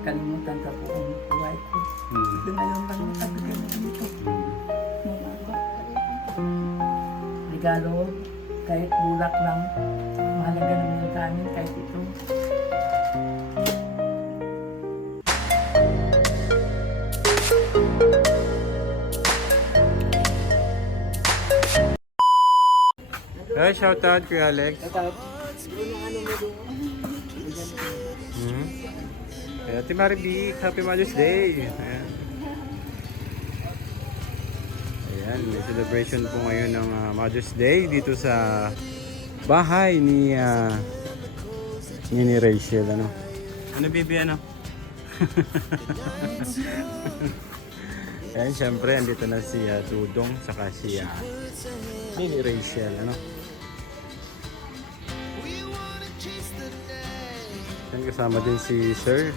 makalimutan sa buong buhay ko. Ito ngayon lang nakabigay na ganito. Regalo, kahit bulak lang, mahalaga naman yung sa amin kahit ito. Hey, shout out Kuya Alex. Kaya Ate Maribik, Happy Mother's Day. Ayan, may celebration po ngayon ng Mother's Day dito sa bahay ni Rachel. Ano baby, ano? Ayan, syempre andito na si Dudong saka si Nini Rachel, Ayan, kasama din si Sir.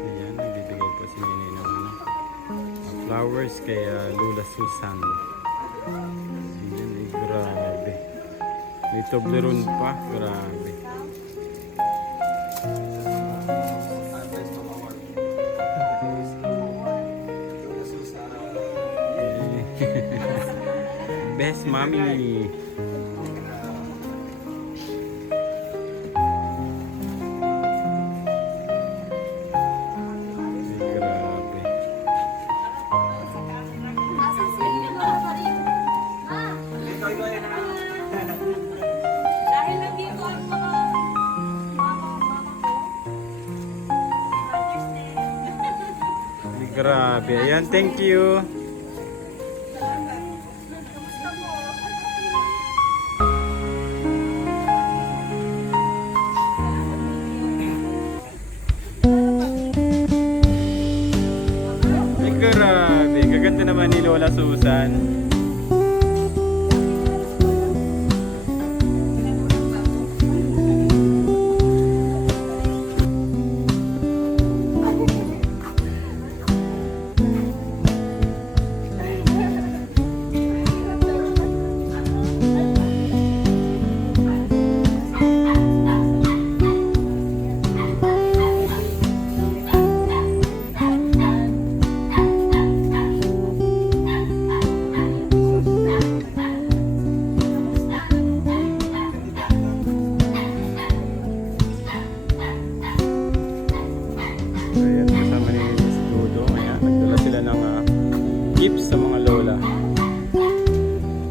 Ayan, nagbibigay po si Nini ng flowers kay Lola Susan. Ayan, grabe. May Toblerone pa, grabe. Best mommy. Grabe. Ayan, thank you. Ay, grabe. Gaganda naman ni Lola Susan. Ayan, kasama ni Miss Dudo. Ayan, nagdala sila ng gifts sa mga lola.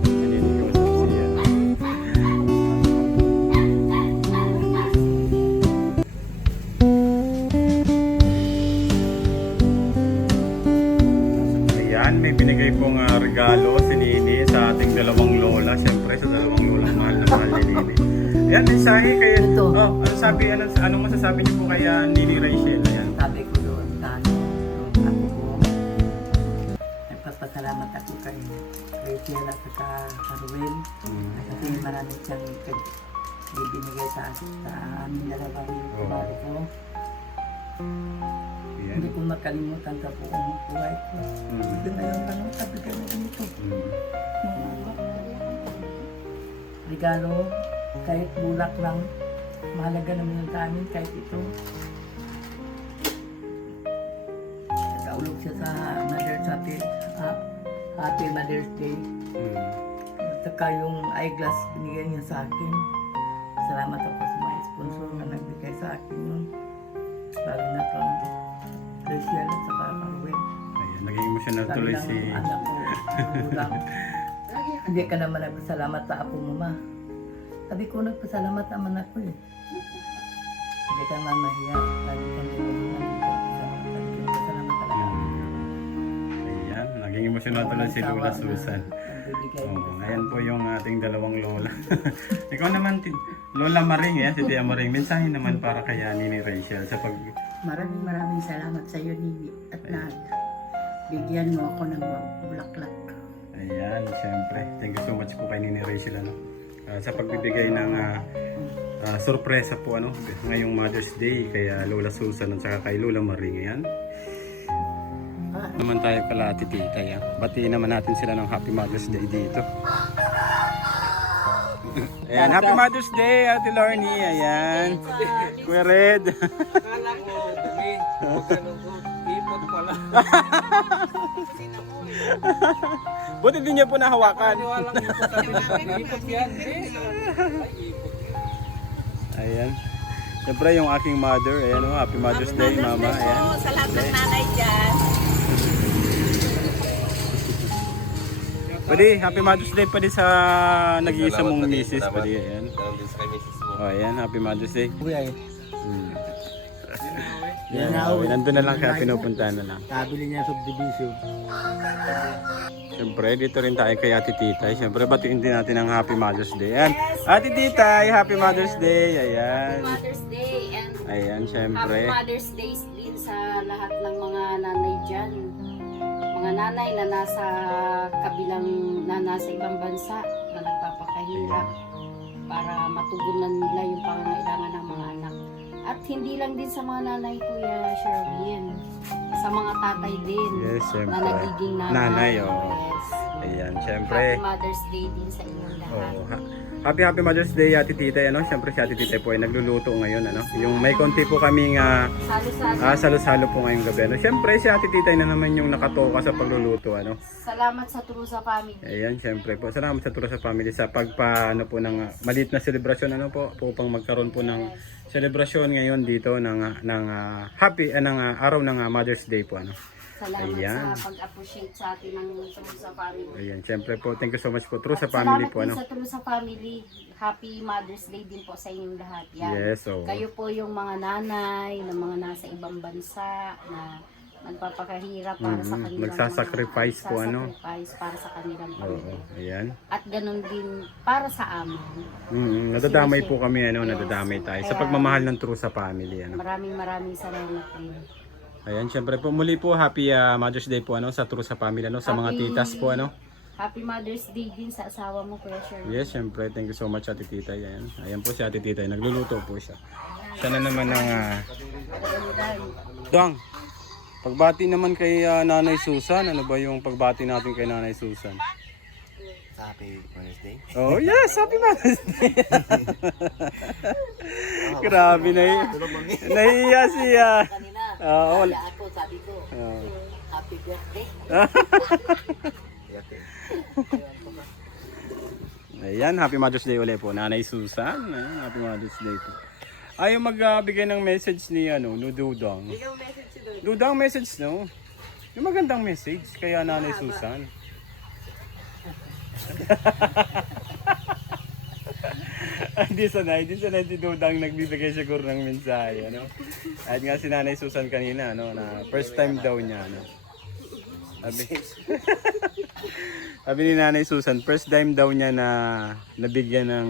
Ayan, hindi ko siya. Ayan, may binigay pong regalo si Nini sa ating dalawang lola. Siyempre, sa dalawang lola, mahal na mahal ni Nini. Ayan, mensahe kayo. Ito. Oh, anong masasabi niyo po kay Nini Rachel? Ayan. Sabi ko doon, ako ko, nagpapasalamat ako kay Rachel at saka Harwell. Kasi marami siyang ibinigay sa aming dalawang kumari ko. Hindi ko makalimutan sa buong buhay ko. Ito ngayon lang nakabigay na ganito. Regalo, kahit bulak lang, mahalaga naman yung sa amin kahit ito. Nakaulog siya sa Happy Mother's Day. At saka yung eyeglass binigay niya sa akin. Salamat ako sa mga sponsor na nagbigay sa akin yun. Lalo na kang Rachel at saka Carwin. Ayan, naging emotional tuloy si... Anak ko, ulam. Hindi ka naman nagpasalamat sa ako mo, ma. Sabi ko, nagpasalamat naman ako eh. Hindi ka naman mahiya. Lagi ka nilungan. Nagpasalamat talaga. Ayan, naging emotional tuloy si Lola Susan. Ayan po yung ating dalawang lola. Ikaw naman, Lola Maring, si Tia Maring. Mensahe naman para kay Nini Rachel sa pag... Maraming salamat sa iyo, Nini. At bigyan mo ako ng bulaklak. Ayan, syempre. Thank you so much po kay Nini Rachel. sa pagbibigay ng sorpresa po ngayong Mother's Day kaya Lola Susan at saka kay Lola Maring. Ayan. Naman tayo kala Ate Tita. Yan. Batiin naman natin sila ng Happy Mother's Day dito. Ayan, Happy Mother's Day, Ate Lorny. Ayan. Kuya Red. Akala ko, dumi. Pagkano ko, ipot pala. Buti din niya po nahawakan. Walang ipot. Ipot yan. Ay, ipot. Ayan. Siyempre yung aking mother. Ayan o, Happy Mother's Day, Mama. Ayan. Sa lahat ng nanay dyan. Pwede, Happy Mother's Day pa din sa nag-iisa mong misis. Pwede, ayan. Ganon din sa kay misis mo. O, ayan, Happy Mother's Day. Yan Yan, okay. Nandun na lang kaya pinupuntahan na lang. Kabili niya subdivision. Siyempre, dito rin tayo kay Ate Titay. Siyempre, batiin din natin ang Happy Mother's Day. Ayan, Ate Titay, Happy Mother's Day. Ayan. Mother's Day and Ayan, Happy siyempre. Mother's Day din sa lahat ng mga nanay dyan. Mga nanay na nasa nasa ibang bansa na nagpapakahirap para matugunan nila yung pangangailangan ng mga anak. At hindi lang din sa mga nanay, Kuya Sherwin, sa mga tatay din Yes, na siyempre. nagiging nanay. Nanay, oh. Yes. Ayan, Happy siyempre. Mother's Day din sa inyong lahat. Oh, Happy Mother's Day, Ate Titay. Siyempre si Ate Titay po ay nagluluto ngayon. Yung may konti po kaming Salo-salo. salo-salo po ngayong gabi. Siyempre si Ate Titay na naman yung nakatoka sa pagluluto. Salamat sa Trusa Family. Ayan, siyempre po. Salamat sa Tura sa Family sa po ng maliit na selebrasyon po upang magkaroon po ng selebrasyon ngayon dito ng araw ng Mother's Day po. Salamat Ayan. sa pag-appreciate sa atin ng Trusa Family. Ayan, siyempre po. Thank you so much po Tura sa Family Salamat po. din sa Trusa Family. Happy Mother's Day din po sa inyong lahat. Yan. Yes, so. Kayo po yung mga nanay na mga nasa ibang bansa na nagpapakahirap para sa kanilang Nagsasacrifice po, nagsasacrifice para sa kanilang Oo, pamilya. ayan. At ganun din para sa amin. Nadadamay po kami, nadadamay tayo sa Kaya- pagmamahal ng True sa Family. Maraming salamat din. Ayan, syempre po muli po Happy Mother's Day po sa True sa Family, sa mga Happy- titas po. Happy Mother's Day din sa asawa mo, Kuya Sherwin. Yes, syempre, thank you so much Ate Titay. Ayan po si Ate Titay, nagluluto po siya. Siya na naman ng Dang. Pagbati naman kay Nanay Susan, ano ba yung pagbati natin kay Nanay Susan? Happy Mother's Day. Oh yes, Happy Mother's Day. Grabe na nahiya siya. Oo. Ako, sabi ko, happy birthday. Ayan, Happy Mother's Day ulit po, Nanay Susan. Ayan, Happy Mother's Day po. Ayaw magbigay ng message ni Dudong. Dudong message no. Yung magandang message kaya Nanay Susan. Hindi sanay si Dudong nagbibigay siguro ng mensahe, At nga si Nanay Susan kanina, na first time daw niya, Sabi ni Nanay Susan, first time daw niya na nabigyan ng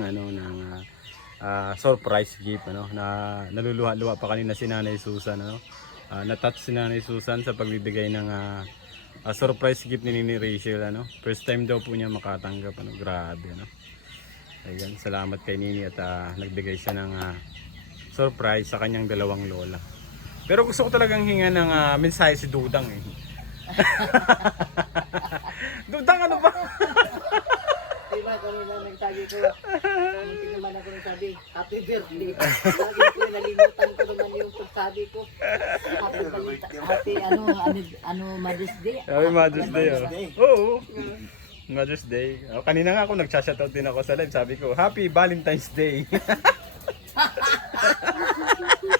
surprise gift, na naluluha-luha pa kanina si Nanay Susan, na-touch si Nanay Susan sa pagbibigay ng surprise gift ni Nini Rachel, First time daw po niya makatanggap, grabe, Ayan, salamat kay Nini at nagbigay siya ng surprise sa kanyang dalawang lola. Pero gusto ko talagang hinga ng mensahe si Dudang Dudang, ano ba? Diba, kanina nagsabi ko, hindi naman ako nagsabi, happy birthday. Lagi ko, nalimutan ko naman yung pagsabi ko. Happy Mother's Day. Happy Mother's Day, Oo. Mother's Day. Kanina nga ako nagcha-shoutout din ako sa live. Sabi ko, Happy Valentine's Day.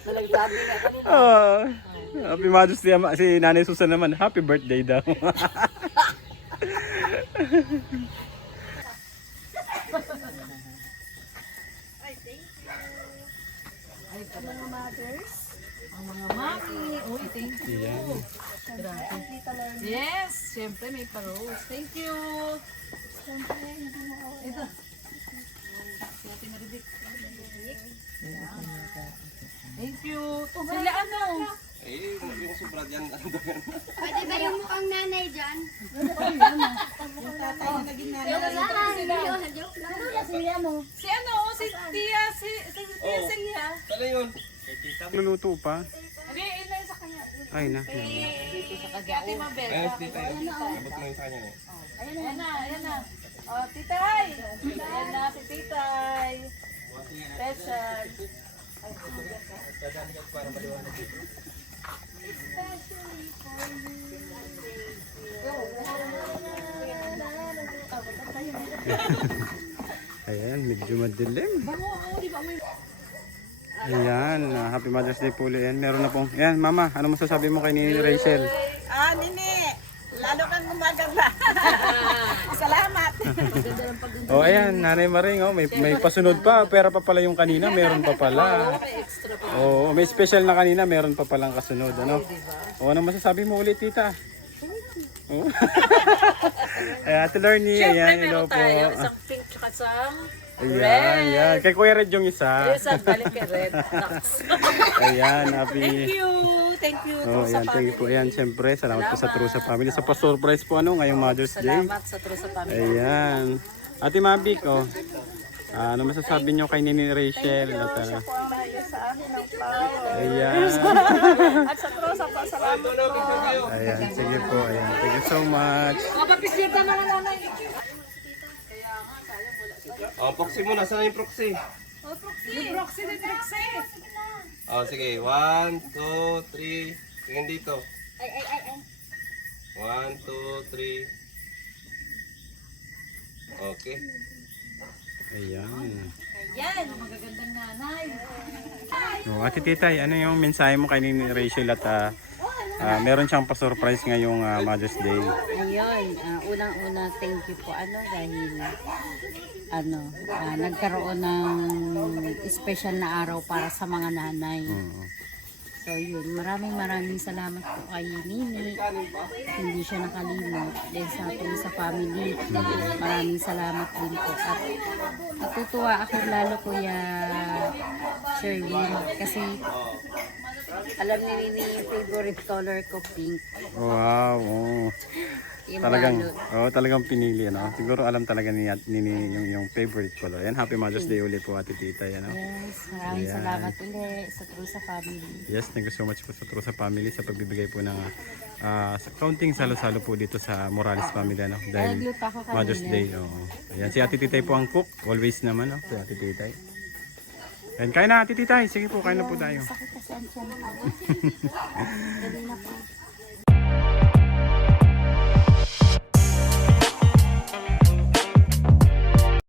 So, nagsabi nga kanina, Happy Mother's Day. Si Nanay Susan naman, Happy Birthday daw. Ang mga mothers, Ang mga mami. Uy, thank you. Yes, syempre may pa-rose. Thank you. Ito. Thank you. Sila ano? Yung sobra dyan, ano ba yan? pwede ba yung mukhang nanay dyan? Sila. Si ano, si Tia, si Tia Celia. Ano yun? Luluto pa. Hindi, ina sa kanya. Ay na. Kay Ate Mabel. Ayos dito tayo. Abot mo yun sa kanya eh. Ayan na, ayan na. Oh, Titay. Ayan na si Titay. Special. Ayan, medyo madilim. Ayan, happy Mother's Day po ulit. Ayan, meron na pong. Ayan, mama, ano masasabi mo kay Nini Rachel? Nini, lalo kang gumaganda. Salamat. Oh, ayan, Nanay Maring, oh, may pasunod pa. Pera pa pala yung kanina, meron pa pala. Oh, may special na kanina, meron pa palang kasunod, ano? Oh, ano masasabi mo ulit, tita? Oh. Ayan, Ate Lorny, ayan, hello po. Isang pink tsaka isang Ayan, ayan. Kay Kuya Red yung isa. isang balik kay Red. Ayan, happy. Thank you. Oh, ayan, thank you po. Ayan, siyempre, salamat po sa True sa Family. Sa pa-surprise po, ano, ngayong Mother's Day. Salamat sa True sa Family. Ayan. Ate Mabik, oh. Ano masasabi nyo kay Nini Rachel? At, ayan. At sa True sa Salamat po. Ayan, sige po. Ayan, thank you so much. Mapapisir ka na nanay. Oh, proxy muna. Saan yung proxy? Yung Roxy ni Trixie. Oh, sige. 1, 2, 3. Tingin dito. 1, 2, 3. Okay. Ayan. Yan, magagandang nanay. Oh, Ate Titay, ano yung mensahe mo kay Nini Rachel at meron siyang pa-surprise ngayong Mother's Day? Ayun, unang-una thank you po dahil nagkaroon ng special na araw para sa mga nanay. So yun, maraming salamat po kay Nini. Hindi siya nakalimot. Then sa ating sa family, maraming salamat din po. At natutuwa ako lalo Kuya Sherwin kasi alam ni Nini yung favorite color ko, pink. Wow, oh. Yung Talagang, balot. talagang pinili, ano? Siguro alam talaga ni Nini yung favorite color. Yan, happy Mother's Day ulit po, Ate Titay, ano? Yes, maraming Ayan. salamat ulit sa True sa Family. Yes, thank you so much po sa True sa Family sa pagbibigay po ng kaunting salo-salo po dito sa Morales Family, ano? Dahil Nagluto ako kanina. Mother's Day, oo. Ayan, si Ate Titay po ang cook. Always naman, no? Si Ate Titay. Ayan, kain na Ate Titay. Sige po, kain na po tayo. Sakit kasi ang tiyan ko. Dali na po.